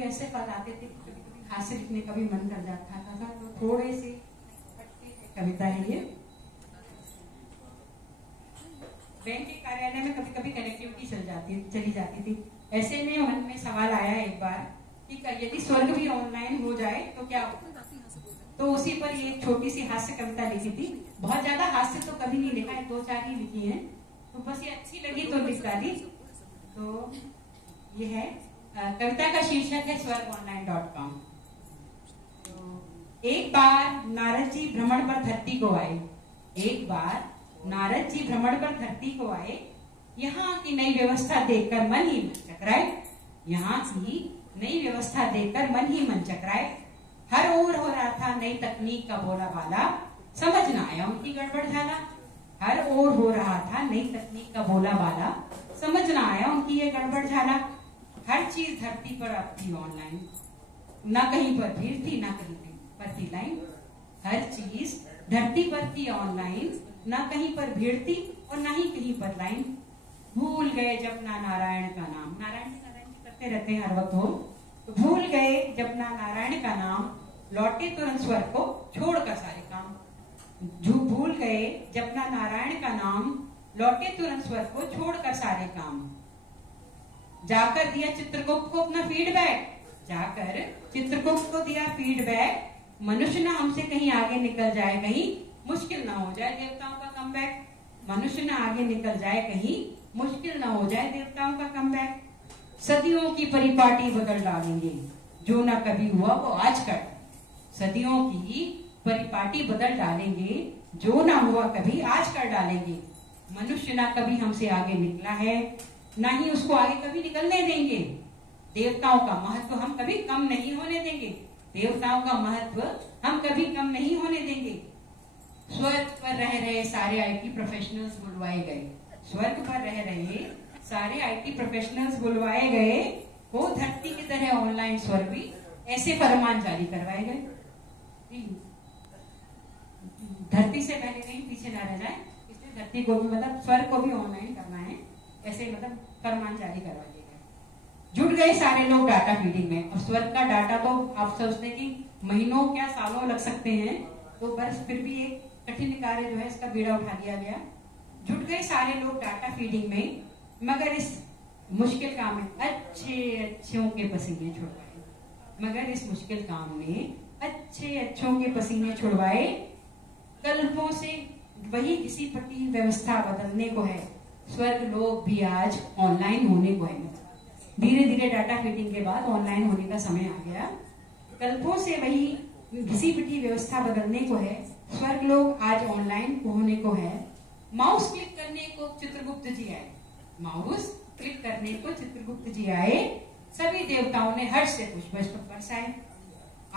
कभी ऐसे पल आते थे, कभी कभी हास्य लिखने का भी मन कर जाता था, तो थोड़े से कविता है ये। बैंक के कार्यालय में कभी कभी कनेक्टिविटी चली जाती थी। ऐसे में मन में सवाल आया एक बार कि यदि स्वर्ग भी ऑनलाइन हो जाए तो क्या होगा। तो उसी पर ये एक छोटी सी हास्य कविता लिखी थी। बहुत ज्यादा हास्य तो कभी नहीं लिखा है, 2-4 ही लिखी है, तो बस ये अच्छी लगी तो लिख डाली। तो ये है कविता का शीर्षक है swargonline.com। तो एक बार नारद जी भ्रमण पर धरती को आए। एक बार नारद जी भ्रमण पर धरती को आए। यहाँ की नई व्यवस्था देखकर मन ही मन चकराए। यहाँ की नई व्यवस्था देखकर मन ही मन चकराए। हर ओर हो रहा था नई तकनीक का बोला बाला, समझ न आया उनकी गड़बड़ झाला। हर ओर हो रहा था नई तकनीक का बोला बाला, समझ न आया उनकी ये गड़बड़ झाला। हर चीज धरती पर अब थी ऑनलाइन, ना कहीं पर भीड़ थी, ना कहीं पर थी लाइन। हर चीज धरती पर थी ऑनलाइन, ना कहीं पर भीड़ थी और ना ही कहीं पर लाइन। भूल गए जपना नारायण का नाम, नारायण जी करते रहते हैं हर वक्त हो। तो भूल गए जपना नारायण का नाम, लौटे तुरंत स्वर को छोड़कर सारे काम। भूल गए जपना नारायण का नाम, लौटे तुरंत स्वर को छोड़कर सारे काम। जाकर दिया चित्रगुप्त को अपना फीडबैक, जाकर चित्रगुप्त को दिया फीडबैक। मनुष्य ना हमसे कहीं आगे निकल जाए, कहीं मुश्किल ना हो जाए देवताओं का कमबैक। मनुष्य ना आगे निकल जाए, कहीं मुश्किल ना हो जाए देवताओं का कमबैक। सदियों की परिपाटी बदल डालेंगे, जो ना कभी हुआ वो आज कर। सदियों की परिपाटी बदल डालेंगे, जो ना हुआ कभी आज कर डालेंगे। मनुष्य ना कभी हमसे आगे निकला है, ना ही उसको आगे कभी निकलने देंगे। देवताओं का महत्व हम कभी कम नहीं होने देंगे। देवताओं का महत्व हम कभी कम नहीं होने देंगे। स्वर्ग पर रह रहे सारे आईटी प्रोफेशनल्स बुलवाए गए। स्वर्ग पर रह रहे सारे आईटी प्रोफेशनल्स बुलवाए गए। वो धरती की तरह ऑनलाइन स्वर्ग भी ऐसे फरमान जारी करवाए गए। धरती से पहले कहीं पीछे ना रह जाए, इसलिए धरती को भी मतलब स्वर्ग को भी ऑनलाइन करना है, ऐसे मतलब फरमान जारी करवा दिए गए। जुट गए सारे लोग डाटा फीडिंग में। और स्वर्ग का डाटा तो आप सोचते हैं कि महीनों क्या सालों लग सकते हैं, तो बस फिर भी एक कठिन कार्य जो है इसका बीड़ा उठा दिया गया। जुट गए सारे लोग डाटा फीडिंग में, मगर इस मुश्किल काम में अच्छों के पसीने छुड़वाए। मगर इस मुश्किल काम में अच्छों के पसीने छुड़वाए। कल्पों से वही किसी पटी व्यवस्था बदलने को है। स्वर्ग लोग भी आज ऑनलाइन होने को है। धीरे धीरे डाटा फीडिंग के बाद ऑनलाइन होने का समय आ गया। कल्पों से वही घिसी पिटी व्यवस्था बदलने को है। स्वर्ग लोग आज ऑनलाइन होने को है। माउस क्लिक करने को चित्रगुप्त जी आए। माउस क्लिक करने को चित्रगुप्त जी आए। सभी देवताओं ने हर्ष से पुष्प बरसाए।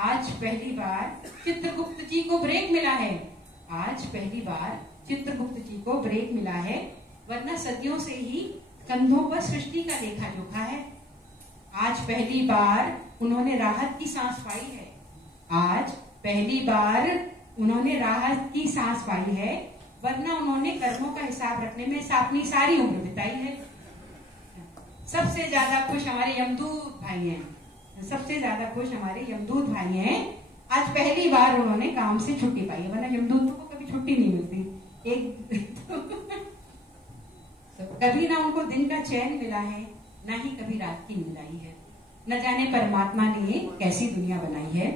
आज पहली बार चित्रगुप्त जी को ब्रेक मिला है। आज पहली बार चित्रगुप्त जी को ब्रेक मिला है, वरना सदियों से ही कंधों पर सृष्टि का लेखा जोखा है। आज पहली बार उन्होंने राहत की सांस पाई है। आज पहली बार उन्होंने राहत की सांस पाई है, वरना उन्होंने कर्मों का हिसाब रखने में अपनी सारी उम्र बिताई है। सबसे ज्यादा खुश हमारे यमदूत भाई हैं। सबसे ज्यादा खुश हमारे यमदूत भाई हैं। आज पहली बार उन्होंने काम से छुट्टी पाई है, वरना यमदूतों को कभी छुट्टी नहीं मिलती। कभी ना उनको दिन का चैन मिला है, ना ही कभी रात की नींद आई है। न जाने परमात्मा ने कैसी दुनिया बनाई है।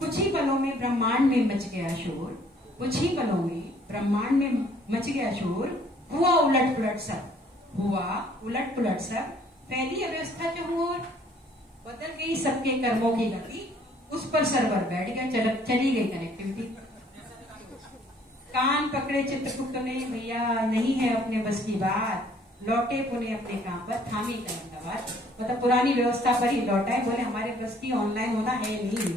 कुछ ही पलों में ब्रह्मांड में मच गया शोर। कुछ ही पलों में ब्रह्मांड में मच गया शोर। हुआ उलट पुलट सब, हुआ उलट पुलट सब। पहली अवस्था चहुओर, बदल गई सबके कर्मों की गति। उस पर सर्वर बैठ गया, चली गई कनेक्टिविटी। कान पकड़े चित्रगुप्त ने, भैया नहीं है अपने बस की बात। लौटे पुणे अपने काम पर, थामी करें बात। मतलब पुरानी व्यवस्था पर ही लौटाए, बोले हमारे बस की ऑनलाइन होना है नहीं।